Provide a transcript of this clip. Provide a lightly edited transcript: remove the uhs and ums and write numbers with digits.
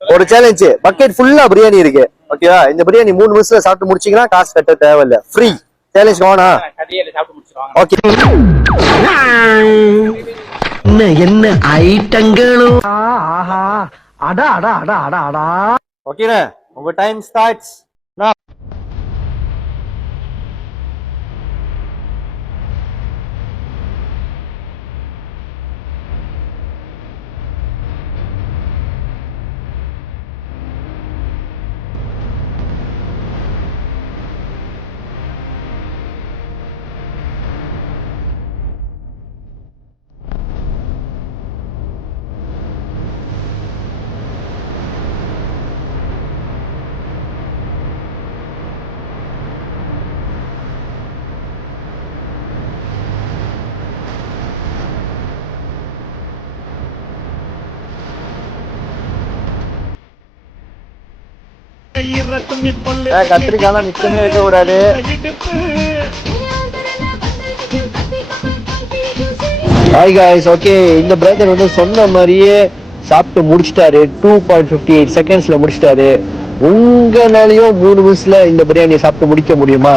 ஒரு challenge, bucket ஃபுல்லா பிரியாணி இருக்கு. ஓகேவா? இந்த பிரியாணி 3 நிமிஷத்துல சாப்பிட்டு முடிச்சீங்கன்னா காசு கட்ட தேவையில்ல, ஃப்ரீ. சேலஞ்ச் போனா ஓகே. என்ன ஐட்டங்களும் ஆஹா அடா அடா அடா அடா அடா. ஓகேண்ணே, உங்க டைம் ஸ்டார்ட்ஸ். கத்திரிக்காய் மிச்சமே வைக்க கூடாது. ஹாய் காய்ஸ், ஓகே, இந்த பிரதர் வந்து சொன்ன மாதிரியே சாப்பிட்டு முடிச்சிட்டாரு. 2.58 செகண்ட்ஸ்ல முடிச்சிட்டாரு. உங்களாலையும் 3 நிமிஷத்துல இந்த பிரியாணி சாப்பிட்டு முடிக்க முடியுமா?